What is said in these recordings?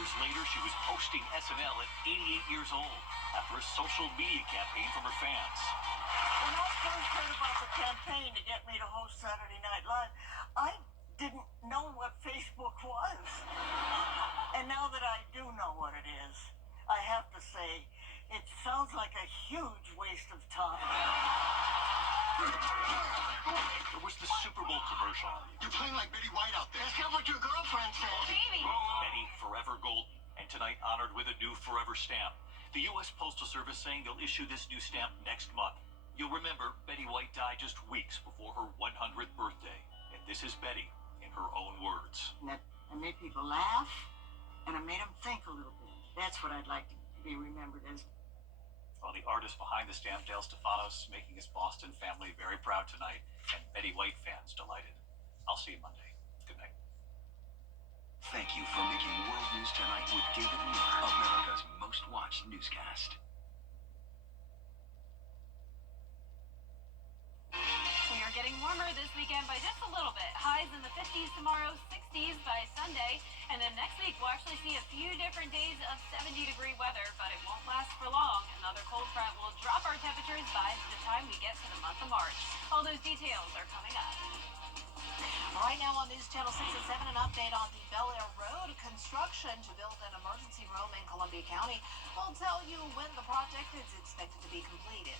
years later, she was hosting SNL at 88 years old after a social media campaign from her fans. When I first heard about the campaign to get me to host Saturday Night Live, I didn't know what Facebook was. And now that I do know what it is, I have to say, it sounds like a huge waste of time. There was the Super Bowl commercial. You're playing like Betty White out there. That's not what your girlfriend said. Baby. Betty Forever Golden, and tonight honored with a new Forever stamp. The U.S. Postal Service saying they'll issue this new stamp next month. You'll remember Betty White died just weeks before her 100th birthday. And this is Betty in her own words. I made people laugh, and I made them think a little bit. That's what I'd like to be remembered as. Well, the artist behind the stamp, Dale Stefanos, making his Boston family very proud tonight, and Betty White fans delighted. I'll see you Monday. Good night. Thank you for making World News Tonight with David Muir, America's most watched newscast. We are getting warmer this weekend by just a little bit. Highs in the 50s tomorrow, 60s by Sunday. And then next week, we'll actually see a few different days of 70-degree weather, but it won't last for long. Another cold front will drop our temperatures by the time we get to the month of March. All those details are coming up. Right now on News Channel 6 and 7, an update on the Bel Air Road construction to build an emergency room in Columbia County. We'll tell you when the project is expected to be completed.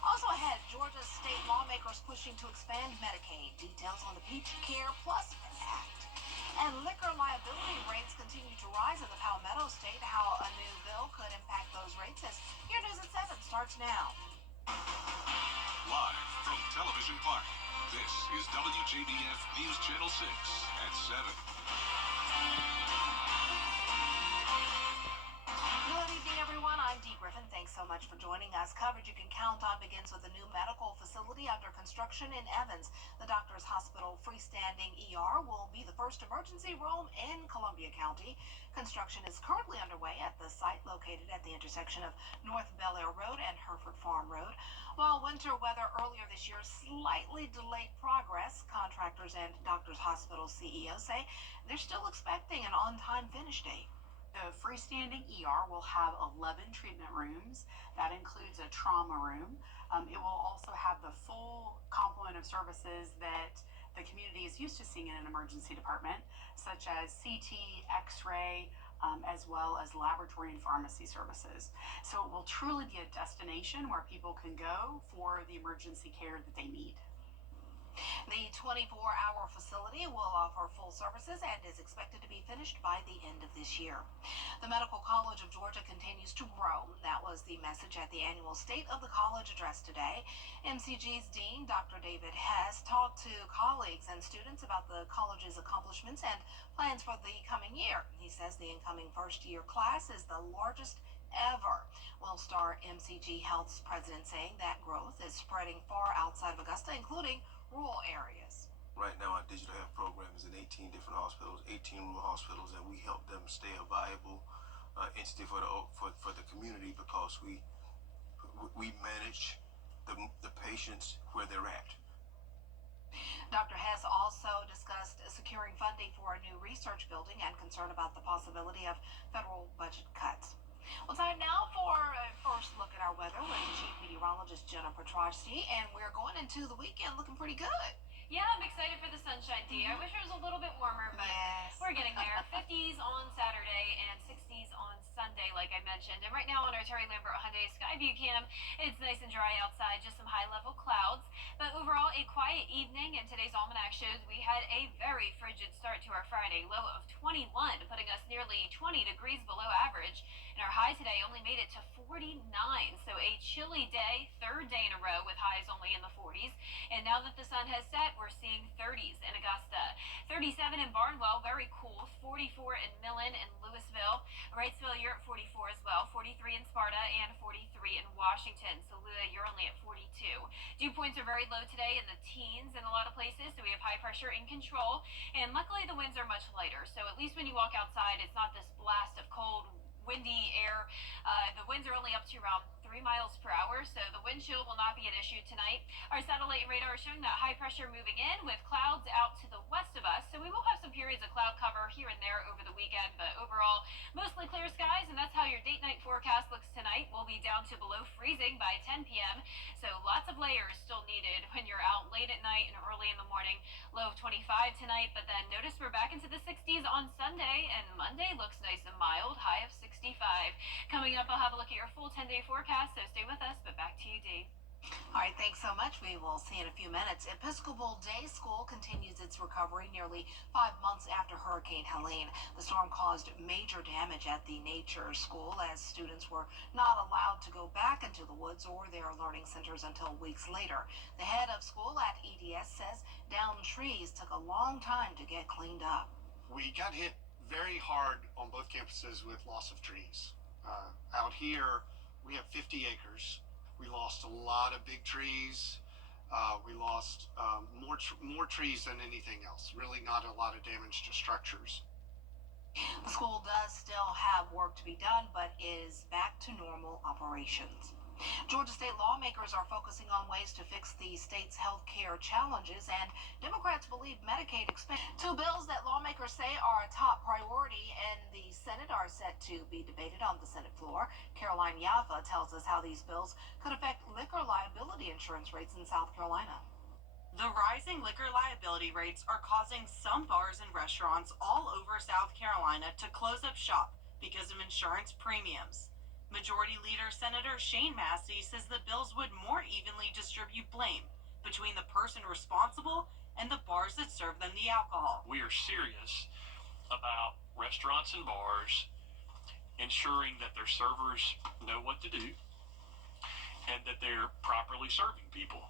Also ahead, Georgia state lawmakers pushing to expand Medicaid. Details on the Peach Care Plus Act. And liquor liability rates continue to rise in the Palmetto State. How a new bill could impact those rates as Your News at 7 starts now. Live from Television Park, this is WJBF News Channel 6 at 7. Good evening, everyone. I'm Dee Griffin. Thanks so much for joining us. Coverage you can count on begins with a new medical facility under construction in Evans. The Doctors Hospital freestanding ER will be the first emergency room in Columbia County. Construction is currently underway at the site located at the intersection of North Bel Air Road and Hereford Farm Road. While winter weather earlier this year slightly delayed progress, contractors and Doctors Hospital CEO say they're still expecting an on-time finish date. The freestanding ER will have 11 treatment rooms. That includes a trauma room. It will also have the full complement of services that the community is used to seeing in an emergency department, such as CT, X-ray, as well as laboratory and pharmacy services. So it will truly be a destination where people can go for the emergency care that they need. The 24-hour facility will offer full services and is expected to be finished by the end of this year. The Medical College of Georgia continues to grow. That was the message at the annual State of the College address today. MCG's Dean, Dr. David Hess, talked to colleagues and students about the college's accomplishments and plans for the coming year. He says the incoming first-year class is the largest ever. Wellstar MCG Health's president saying that growth is spreading far outside of Augusta, including rural areas. Right now, our digital health program is in 18 different hospitals, 18 rural hospitals, and we help them stay a viable entity for the community because we manage the patients where they're at. Dr. Hess also discussed securing funding for a new research building and concern about the possibility of federal budget cuts. Well, time now for a first look at our weather with Chief Meteorologist Jenna Petrosky, and we're going into the weekend looking pretty good. Yeah, I'm excited for the sunshine, Dee. I wish it was a little bit warmer, but we're getting there. 50s on Saturday and 60s on Sunday, like I mentioned. And right now on our Terry Lambert Hyundai Skyview cam, it's nice and dry outside, just some high-level clouds. But overall, a quiet evening, and today's almanac shows we had a very frigid start to our Friday, low of 21, putting us nearly 20 degrees below average. And our high today only made it to 49, so a chilly day, third day in a row with highs only in the 40s. And now that the sun has set, we're seeing 30s in Augusta, 37 in Barnwell, very cool, 44 in Millen and Louisville. Wrightsville, you're at 44 as well, 43 in Sparta, and 43 in Washington. Saluda, you're only at 42. Dew points are very low today in the teens in a lot of places, so we have high pressure in control. And luckily, the winds are much lighter, so at least when you walk outside, it's not this blast of cold, windy air. The winds are only up to around 3 miles per hour, so the wind chill will not be an issue tonight. Our satellite radar is showing that high pressure moving in with clouds out to the west of us, so we will have some periods of cloud cover here and there over the weekend, but overall, mostly clear skies, and that's how your date night forecast looks tonight. We'll be down to below freezing by 10 p.m., so lots of layers still needed when you're out late at night and early in the morning. Low of 25 tonight, but then notice we're back into the 60s on Sunday, and Monday looks nice and mild, high of 65. Coming up, I'll have a look at your full 10-day forecast, so stay with us, but back to you, Dee. All right, thanks so much. We will see in a few minutes. Episcopal Day School continues its recovery nearly 5 months after Hurricane Helene. The storm caused major damage at the nature school as students were not allowed to go back into the woods or their learning centers until weeks later. The head of school at EDS says downed trees took a long time to get cleaned up. We got hit very hard on both campuses with loss of trees. Out here, we have 50 acres. We lost a lot of big trees. We lost more trees than anything else. Really not a lot of damage to structures. The school does still have work to be done, but is back to normal operations. Georgia state lawmakers are focusing on ways to fix the state's health care challenges, and Democrats believe Medicaid expansion. 2 bills that lawmakers say are a top priority in the Senate are set to be debated on the Senate floor. Caroline Yaffa tells us how these bills could affect liquor liability insurance rates in South Carolina. The rising liquor liability rates are causing some bars and restaurants all over South Carolina to close up shop because of insurance premiums. Majority Leader Senator Shane Massey says the bills would more evenly distribute blame between the person responsible and the bars that serve them the alcohol. We are serious about restaurants and bars ensuring that their servers know what to do and that they're properly serving people.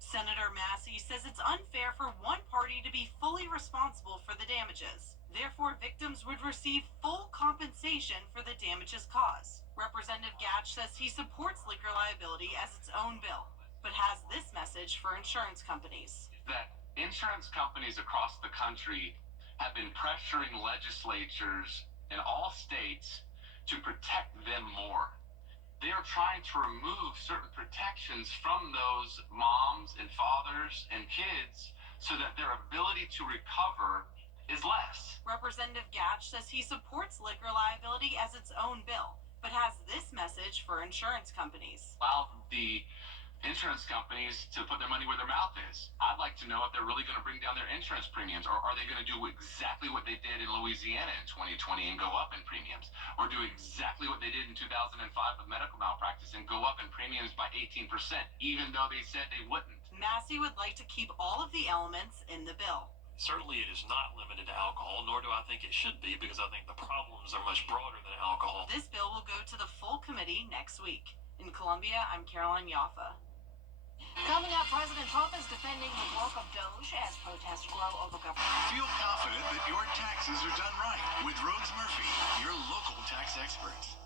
Senator Massey says it's unfair for one party to be fully responsible for the damages. Therefore, victims would receive full compensation for the damages caused. Representative Gatch says he supports liquor liability as its own bill, but has this message for insurance companies. That insurance companies across the country have been pressuring legislatures in all states to protect them more. They are trying to remove certain protections from those moms and fathers and kids so that their ability to recover is less. Representative Gatch says he supports liquor liability as its own bill, but has this message for insurance companies. Allow the insurance companies to put their money where their mouth is. I'd like to know if they're really going to bring down their insurance premiums, or are they going to do exactly what they did in Louisiana in 2020 and go up in premiums, or do exactly what they did in 2005 with medical malpractice and go up in premiums by 18%, even though they said they wouldn't. Massey would like to keep all of the elements in the bill. Certainly it is not limited to alcohol, nor do I think it should be, because I think the problems are much broader than alcohol. This bill will go to the full committee next week. In Columbia, I'm Caroline Yaffa. Coming up, President Trump is defending the work of DOJ as protests grow over government. Feel confident that your taxes are done right with Rhodes Murphy, your local tax experts.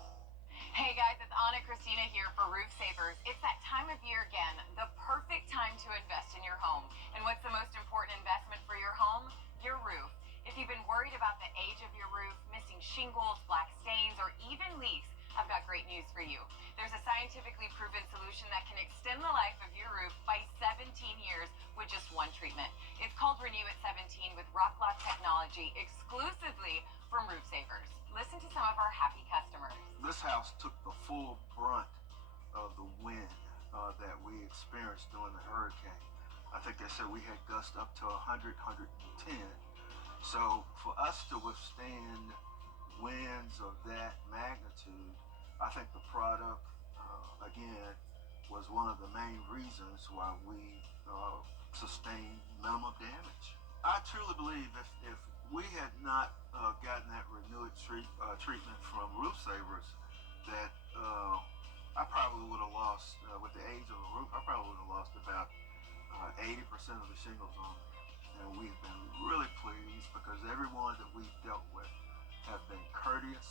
Hey guys, it's Anna Christina here for Roof Savers. It's that time of year again, the perfect time to invest in your home. And what's the most important investment for your home? Your roof. If you've been worried about the age of your roof, missing shingles, black stains, or even leaks, I've got great news for you. There's a scientifically proven solution that can extend the life of your roof by 17 years with just one treatment. It's called Renew at 17 with Rock Lock technology exclusively from Roof Savers. Listen to some of our happy customers. This house took the full brunt of the wind that we experienced during the hurricane. I think they said we had gusts up to 100, 110. So for us to withstand winds of that magnitude, I think the product, again, was one of the main reasons why we sustained minimal damage. I truly believe if we had not gotten that renewed treatment from Roof Savers, that I probably would have lost, with the age of the roof, I probably would have lost about 80% of the shingles on it. And we've been really pleased because everyone that we've dealt with have been courteous,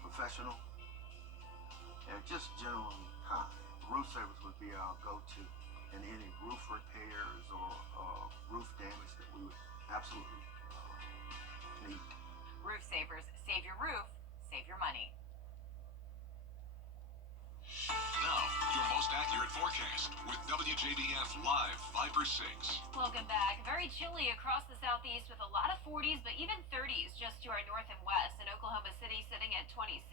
professional, and just generally kind. Roof Savers would be our go-to in any roof repairs or roof damage that we would absolutely need. Roof Savers, save your roof, save your money. Now Newscast with WJBF Live 5 or 6. Welcome back. Very chilly across the southeast with a lot of 40s, but even 30s just to our north and west. In Oklahoma City sitting at 26.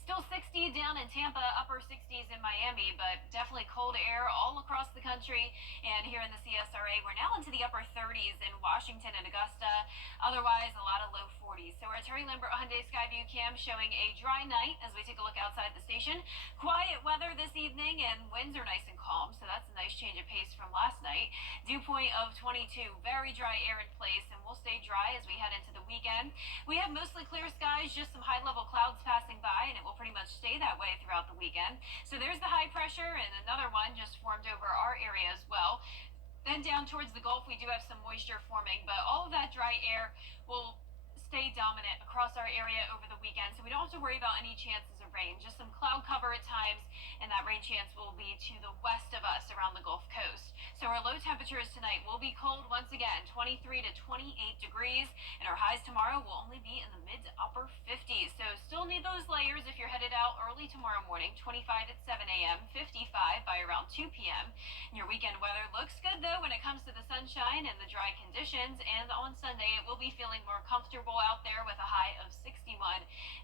Still 60 down in Tampa, upper 60s in Miami, but definitely cold air all across the country. And here in the CSRA, we're now into the upper 30s in Washington and Augusta. Otherwise, a lot of low 40s. So our Terry Lambert Hyundai Skyview cam showing a dry night as we take a look outside the station. Quiet weather this evening and winds are nice and calm, so that's a nice change of pace from last night. Dew point of 22, very dry air in place, and we'll stay dry as we head into the weekend. We have mostly clear skies, just some high-level clouds passing by, and it will pretty much stay that way throughout the weekend. So there's the high pressure, and another one just formed over our area as well. Then down towards the Gulf, we do have some moisture forming, but all of that dry air will stay dominant across our area over the weekend, so we don't have to worry about any chances of rain. Just some cloud cover at times, and that rain chance will be to the west of us around the Gulf Coast. So our low temperatures tonight will be cold once again, 23 to 28 degrees, and our highs tomorrow will only be in the mid to upper 50s. So still need those layers if you're headed out early tomorrow morning, 25 at 7 a.m., 55 by around 2 p.m. And your weekend weather looks good, though, when it comes to the sunshine and the dry conditions, and on Sunday it will be feeling more comfortable out there with a high of 61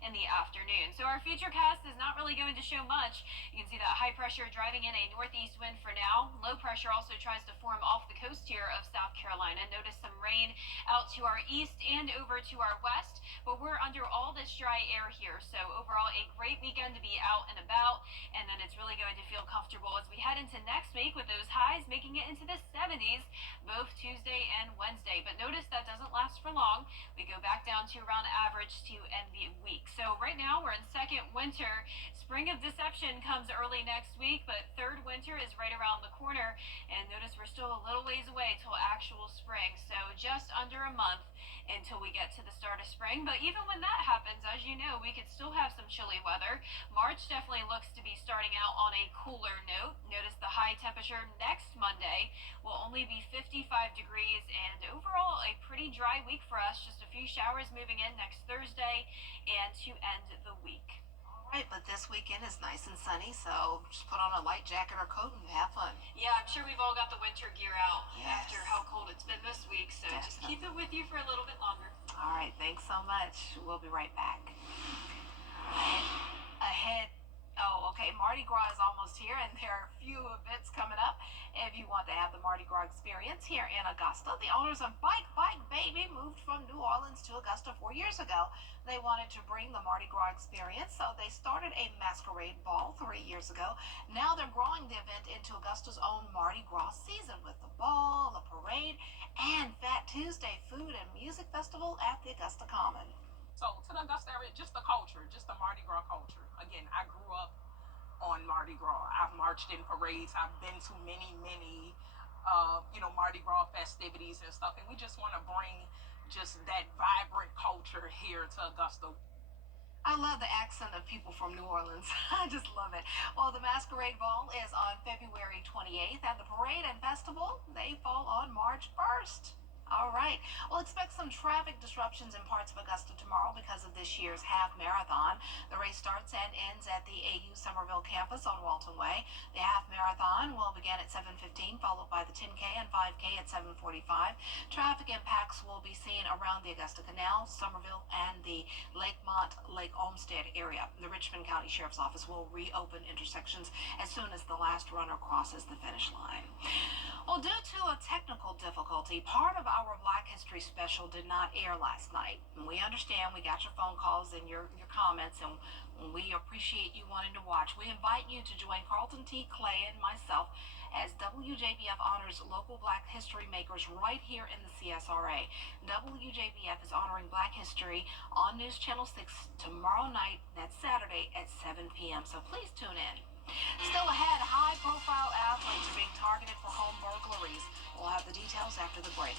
in the afternoon. So our futurecast is not really going to show much. You can see that high pressure driving in a northeast wind for now. Low pressure also tries to form off the coast here of South Carolina. Notice some rain out to our east and over to our west, but we're under all this dry air here. So overall, a great weekend to be out and about, and then it's really going to feel comfortable as we head into next week with those highs making it into the 70s both Tuesday and Wednesday. But notice that doesn't last for long. We go back down to around average to end the week. So right now we're in second winter. Spring of deception comes early next week, but third winter is right around the corner. And notice we're still a little ways away till actual spring. So just under a month until we get to the start of spring. But even when that happens, as you know, we could still have some chilly weather. March definitely looks to be starting out on a cooler note. Notice the high temperature next Monday will only be 55 degrees, and overall a pretty dry week for us. Just a few showers moving in next Thursday and to end the week. Right, but this weekend is nice and sunny, so just put on a light jacket or coat and have fun. Yeah, I'm sure we've all got the winter gear out Yes. after how cold it's been this week, so just keep it with you for a little bit longer. All right, thanks so much. We'll be right back. Mardi Gras is almost here, and there are a few events coming up. If you want to have the Mardi Gras experience here in Augusta, the owners of Bike Baby moved from New Orleans to Augusta 4 years ago. They wanted to bring the Mardi Gras experience, so they started a masquerade ball 3 years ago. Now they're growing the event into Augusta's own Mardi Gras season with the ball, the parade, and Fat Tuesday food and music festival at the Augusta Common. So to the Augusta area, just the culture, just the Mardi Gras culture. Again, I grew up on Mardi Gras. I've marched in parades. I've been to many Mardi Gras festivities and stuff. And we just want to bring just that vibrant culture here to Augusta. I love the accent of people from New Orleans. I just love it. Well, the Masquerade Ball is on February 28th, and the parade and festival, they fall on March 1st. All right. Well, expect some traffic disruptions in parts of Augusta tomorrow because of this year's half marathon. The race starts and ends at the AU Somerville campus on Walton Way. The half marathon will begin at 7:15, followed by the 10K and 5K at 7:45. Traffic impacts will be seen around the Augusta Canal, Somerville, and the Lakemont, Lake Olmsted area. The Richmond County Sheriff's Office will reopen intersections as soon as the last runner crosses the finish line. Well, due to a technical difficulty, part of our Black History special did not air last night. And we understand, we got your phone calls and your comments, and we appreciate you wanting to watch. We invite you to join Carlton T. Clay and myself as WJBF honors local Black history makers right here in the CSRA. WJBF is honoring Black history on News Channel 6 tomorrow night. That's Saturday at 7 p.m. So please tune in. Still ahead, high-profile athletes are being targeted for home burglaries. We'll have the details after the break.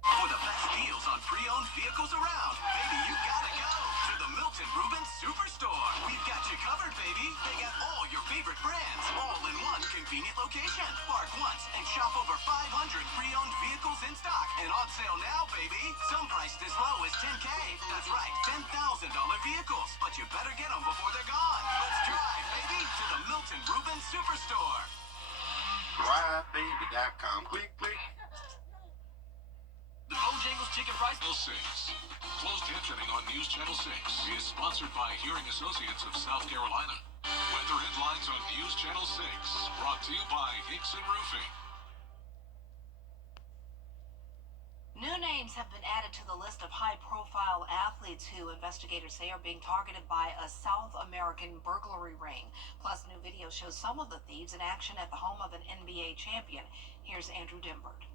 For the best deals on pre-owned vehicles around, baby, you gotta go to the Milton Rubens Superstore. We've got you covered, baby. They got all your favorite brands, all in one one convenient location. Park once and shop over 500 pre-owned vehicles in stock. And on sale now, baby. Some priced as low as $10K. That's right, $10,000 vehicles. But you better get them before they're gone. Let's drive, baby, to the Milton Rubin Superstore. DriveBaby.com. Click, click. The Bojangles Chicken Rice Bowl 6. Closed captioning on News Channel 6 is sponsored by Hearing Associates of South Carolina. Weather headlines on News Channel 6. Brought to you by Hickson Roofing. New names have been added to the list of high-profile athletes who investigators say are being targeted by a South American burglary ring. Plus, new video shows some of the thieves in action at the home of an NBA champion. Here's Andrew Dimbert.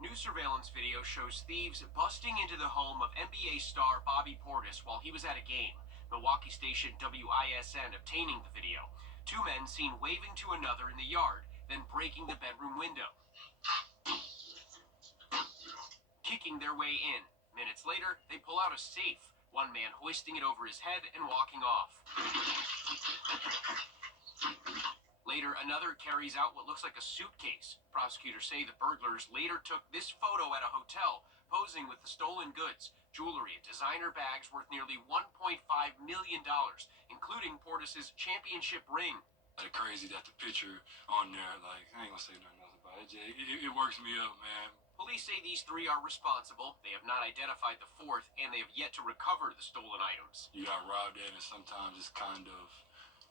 New surveillance video shows thieves busting into the home of NBA star Bobby Portis while he was at a game. Milwaukee station WISN obtaining the video. Two men seen waving to another in the yard, then breaking the bedroom window. Kicking their way in. Minutes later, they pull out a safe. One man hoisting it over his head and walking off. Later, another carries out what looks like a suitcase. Prosecutors say the burglars later took this photo at a hotel, posing with the stolen goods, jewelry, and designer bags worth nearly $1.5 million, including Portis's championship ring. It's crazy that the picture on there, like, I ain't gonna say nothing else about it. It works me up, man. Police say these three are responsible. They have not identified the fourth, and they have yet to recover the stolen items. You got robbed in, and sometimes it's kind of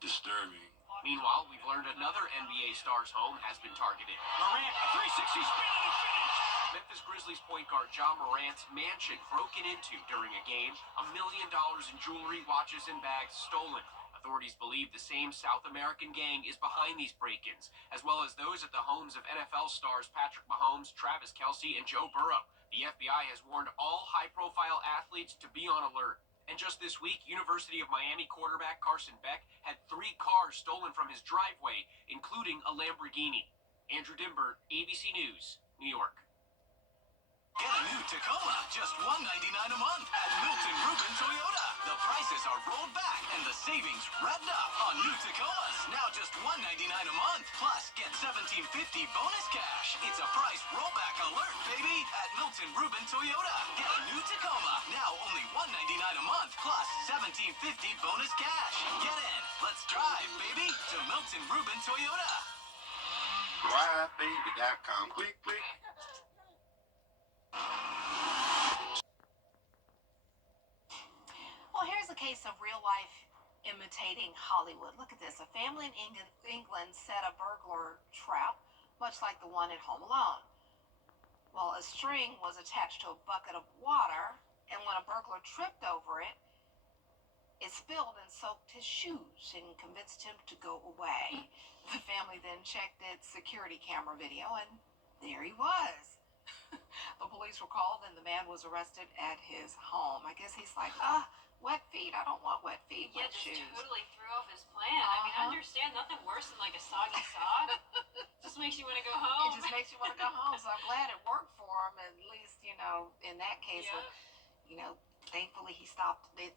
disturbing. Meanwhile, we've learned another NBA star's home has been targeted. Morant, a 360 spin and a finish. Memphis Grizzlies point guard Ja Morant's mansion broken into during a game. $1 million in jewelry, watches, and bags stolen. Authorities believe the same South American gang is behind these break-ins, as well as those at the homes of NFL stars Patrick Mahomes, Travis Kelce, and Joe Burrow. The FBI has warned all high-profile athletes to be on alert. And just this week, University of Miami quarterback Carson Beck had 3 cars stolen from his driveway, including a Lamborghini. Andrew Dimbert, ABC News, New York. Get a new Tacoma, just $199 a month at Milton Rubin Toyota. The prices are rolled back and the savings revved up on new Tacomas. Now just $199 a month. Plus, get $1,750 bonus cash. It's a price rollback alert, baby, at Milton Rubin Toyota. Get a new Tacoma, now only $199 a month, plus $1,750 bonus cash. Get in. Let's drive, baby, to Milton Rubin Toyota. DriveBaby.com. Click, click. Well, here's a case of real life imitating Hollywood. Look at this. A family in England set a burglar trap, much like the one at Home Alone. Well, a string was attached to a bucket of water, and when a burglar tripped over it, it spilled and soaked his shoes and convinced him to go away. The family then checked its security camera video, and there he was. The police were called, and the man was arrested at his home. I guess he's like, wet feet. I don't want wet feet, Yeah, wet just shoes. totally threw off his plan. I mean, I understand nothing worse than like a soggy sock. Just makes you want to go home. It just makes you want to go home. So I'm glad it worked for him, at least, in that case. Yeah. But, thankfully it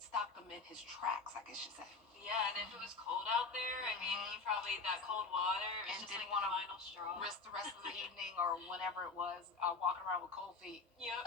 stopped him in his tracks, I guess you say. Yeah, and if it was cold out there, I mean, he probably, that cold water, it was And just didn't like wanna the final straw. Risk the rest of the evening or whenever it was, walking around with cold feet. Yep,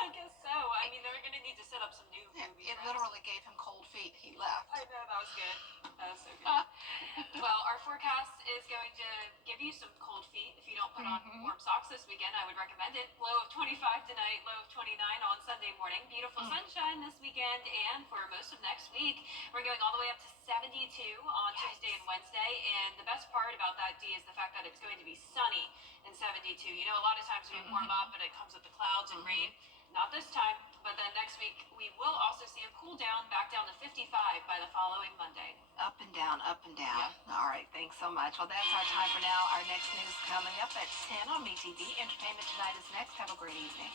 I guess so. I mean, they're going to need to set up some new movie It traps. literally gave him cold feet. He left. I know, that was good. That was so good. Well, our forecast is going to give you some cold feet. If you don't put on warm socks this weekend, I would recommend it. Low of 25 tonight, low of 29 on Sunday morning. Beautiful sunshine this weekend, and for most of next week, we're going all the way up to 72 on Tuesday and Wednesday. And the best part about that, D, is the fact that it's going to be sunny in 72. A lot of times we warm up and it comes with the clouds and rain. Not this time, but then next week we will also see a cool down back down to 55 by the following Monday. Up and down, up and down. Yep. All right, thanks so much. Well, that's our time for now. Our next news coming up at 10 on MeTV. Entertainment Tonight is next. Have a great evening.